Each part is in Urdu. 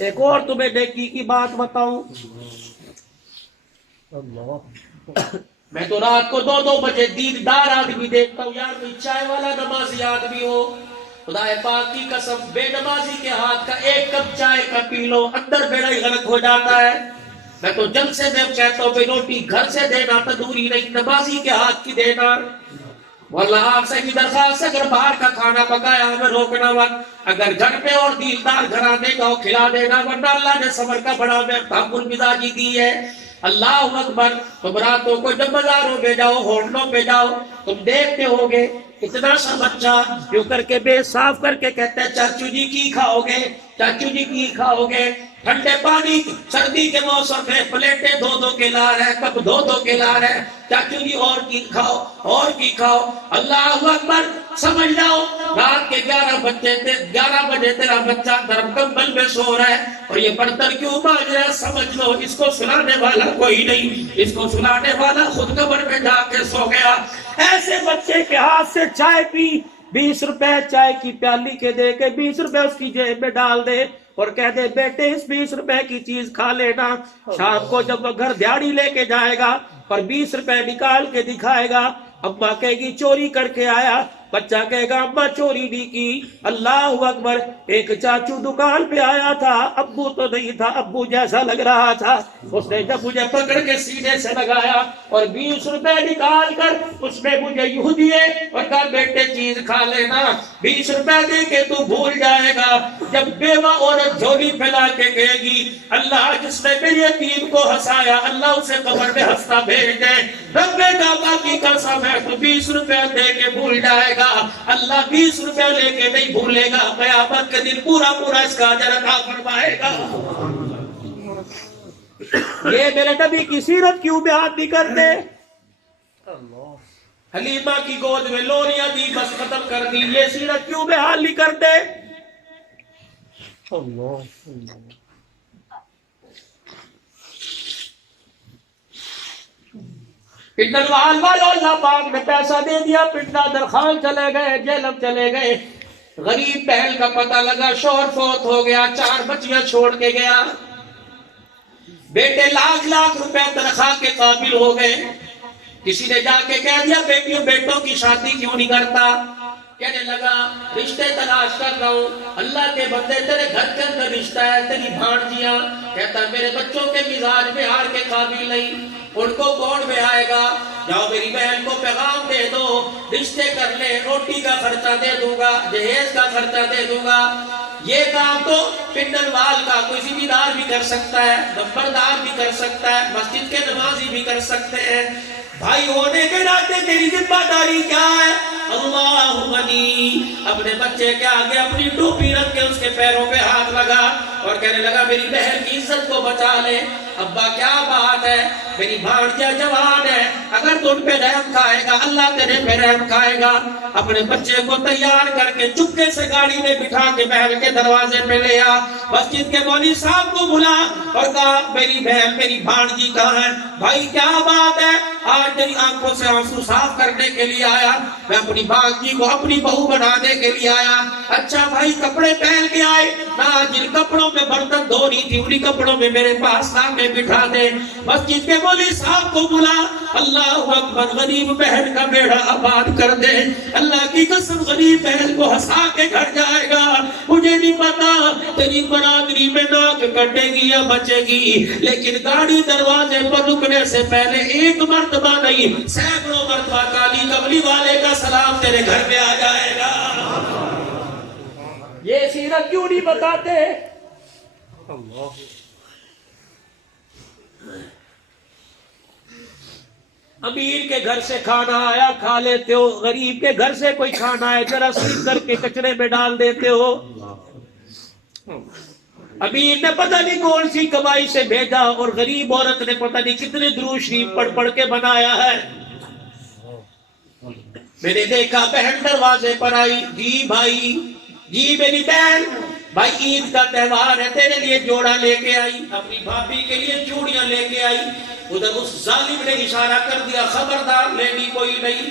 ایک اور تمہیں نیکی کی بات بتاؤں، میں تو رات کو 2 بجے دیندار آدمی دیکھتا ہوں، یار کوئی چائے والا نمازی آدمی ہو، خدا پاک کی قسم بے نمازی کے ہاتھ کا 1 کپ چائے کا پی لو اندر بیڑا ہی غلط ہو جاتا ہے۔ میں تو جلد سے میں کہتا ہوں بھائی روٹی گھر سے دینا، تندوری نہیں، نمازی کے ہاتھ کی دینا۔ واللہ آپ سے بھی درخواست ہے، اگر باہر کا کھانا پکایا ہمیں روکنا مت، اگر گھر پہ اور دیندار گھرانے کا ہو کھلا دینا، ورنہ اللہ نے صبر کا بڑا میں تحمل مزاجی دی ہے۔ اللہ اکبر۔ تم راتوں کو جب بازاروں میں جاؤ، ہوٹلوں پہ جاؤ، تم دیکھتے ہوگے اتنا سا بچہ جو کر کے بے صاف کر کے کہتا ہے چاچو جی کی کھاؤ گے، چاچو جی کی کھاؤ گے، ٹھنڈے پانی سردی کے موسم میں پلیٹیں 2 کے لا رہے ہیں، کپ 2 کے لا رہے ہیں، چاچو جی اور کی کھاؤ اور کی کھاؤ۔ اللہ اکبر۔ سمجھ جاؤ رات کے 11 بجے تیرا بچہ گرم کمبل میں سو رہا ہے اور یہ برتن کیوں مانج رہا ہے، سمجھ لو اس کو سلانے والا کوئی نہیں، اس کو سلانے والا خود قبر میں جا کے سو گیا۔ ایسے بچے کے ہاتھ سے چائے پی، 20 روپے چائے کی پیالی کے دے کے 20 روپے اس کی جیب میں ڈال دے اور کہہ دے بیٹے اس 20 روپے کی چیز کھا لینا۔ شام کو جب وہ گھر دیہڑی لے کے جائے گا اور 20 روپے نکال کے دکھائے گا، اماں کہے گی چوری کر کے آیا، بچہ کہے گا اماں چوری نہیں کی۔ اللہ اکبر۔ ایک چاچو دکان پہ آیا تھا، ابو تو نہیں تھا، ابو جیسا لگ رہا تھا، اس نے جب مجھے پکڑ کے سینے سے لگایا اور 20 روپے نکال کر اس نے مجھے یوں دیے اور کہا بیٹے چیز کھا لینا، 20 روپے دے کے تو بھول جائے گا۔ جب بیوہ عورت جھولی پھیلا کے کہے گی اللہ جس نے میری یتیم کو ہنسایا اللہ اسے قبر میں ہنستا بھیج دے، رب کعبہ کی قسم ہے تو 20 روپے دے کے بھول جائے گا، اللہ 20 روپے لے کے نہیں بھولے گا، قیامت کے دن پورا اس کا اجر عطا فرمائے گا۔ یہ میرے نبی کی سیرت کیوں بیان نہیں کرتے؟ حلیمہ کی گود میں لوریاں دی بس ختم کر دی، یہ سیرت کیوں بیان نہیں کرتے؟ پنڈلوان والوں اللہ پاک نے پیسہ دے دیا، پنڈا درخان چلے گئے، جیلم چلے گئے، غریب بہن کا پتہ لگا شوہر فوت ہو گیا، 4 بچیاں چھوڑ کے گیا، بیٹے لاکھ روپے تنخواہ کے قابل ہو گئے، کسی نے جا کے کہہ دیا بیٹیوں بیٹوں کی شادی کیوں نہیں کرتا؟ کہنے لگا رشتے تلاش کر رہا ہوں، اللہ کے بندے تیرے گھر کے اندر رشتہ ہے، تیری بھانجیاں، کہتا میرے بچوں کے مزاج میں ہار کے قابل نہیں، ان کو کون میں آئے گا، جاؤ میری بہن کو پیغام دے دو رشتے کر لے، روٹی کا خرچہ دے دوں گا، جہیز کا خرچہ دے دوں گا۔ یہ کام تو پنڈلوال کا کوئی ذمہ دار بھی کر سکتا ہے، نمبردار بھی کر سکتا ہے، مسجد کے نمازی بھی کر سکتے ہیں۔ بھائی ہونے کے ناطے تیری ذمہ داری کیا ہے؟ اللہ غنی، اپنے بچے کے آگے اپنی ٹوپی رکھ کے اس کے پیروں پہ ہاتھ لگا اور کہنے لگا میری بہن کی عزت کو بچا لے۔ ابا کیا بات ہے، میری بھانجیاں جوان ہے، اگر تو ان پہ رحم کھائے گا اللہ تیرے پہ رحم کھائے گا۔ اپنے بچے کو تیار کر کے چپکے سے گاڑی میں بٹھا کے محل کے دروازے پہ لے آ، مسجد کے مولوی صاحب کو بلا اور کہا میری بہن میری بھانجی کہاں ہے؟ بھائی کیا بات ہے، آج تیری آنکھوں سے آنسو صاف کرنے کے لیے آیا، میں اپنی بھانجی کو اپنی بہو بنانے کے لیے آیا۔ اچھا بھائی کپڑے پہن کے آئے نہ، جن کپڑوں میں برتن دھونی تھی انہی کپڑوں میں میرے پاس لا کے بٹھا دے۔ مسجد کے مولوی صاحب کو بلا، اللہ اکبر، غریب بہن کا بیڑا آباد کر دے، اللہ کی قسم غریب بہن کو ہنسا کے گھر جائے گا۔ مجھے نہیں پتا تیری برادری میں ناک کٹے گی یا بچے گی، لیکن گاڑی دروازے پر رکنے سے پہلے 1 مرتبہ نہیں 100 مرتبہ کالی کملی والے کا سلام تیرے گھر میں آ جائے گا۔ یہ سیرت کیوں نہیں بتاتے؟ امیر کے گھر سے کھانا آیا کھا لیتے ہو، غریب کے گھر سے کوئی کھانا ہے ذرا سیکھ کر کے کچرے میں ڈال دیتے ہو۔ امیر نے پتہ نہیں کون سی کمائی سے بھیجا اور غریب عورت نے پتہ نہیں کتنے درود شریف پڑھ کے بنایا ہے۔ میں نے دیکھا بہن دروازے پر آئی، جی بھائی، جی میری بہن، بھائی عید کا تہوار ہے تیرے لیے جوڑا لے کے آئی، اپنی بھابھی کے لیے چوڑیاں لے کے آئی۔ ادھر اس ظالم نے اشارہ کر دیا خبردار لینی کوئی نہیں۔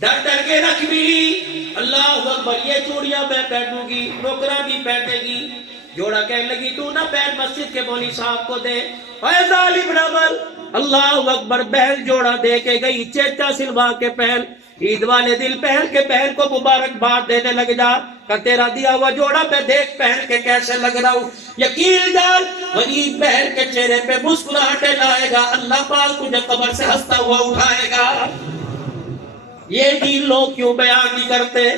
ڈر ڈر کے رکھ بھی لی. اللہ اکبر. یہ چوڑیاں میں پہنوں گی, نوکرا بھی پہنے گی. جوڑا کہنے لگی تو نہ پہن, مسجد کے مولوی صاحب کو دے. اے ظالم رمل. اللہ اکبر. بہن جوڑا دے کے گئی, چیچا سلوا کے پہن. عید والے دل پہن کے بہن کو مبارکباد دینے لگ جا کہ تیرا دیا ہوا جوڑا میں دیکھ پہن کے کیسے لگ رہا ہوں. یقین ڈال غریب بہن کے چہرے پہ مسکراہٹیں لائے گا, اللہ پاک تجھے قبر سے ہنستا ہوا اٹھائے گا. یہ دین لوگ کیوں بیان نہیں کرتے؟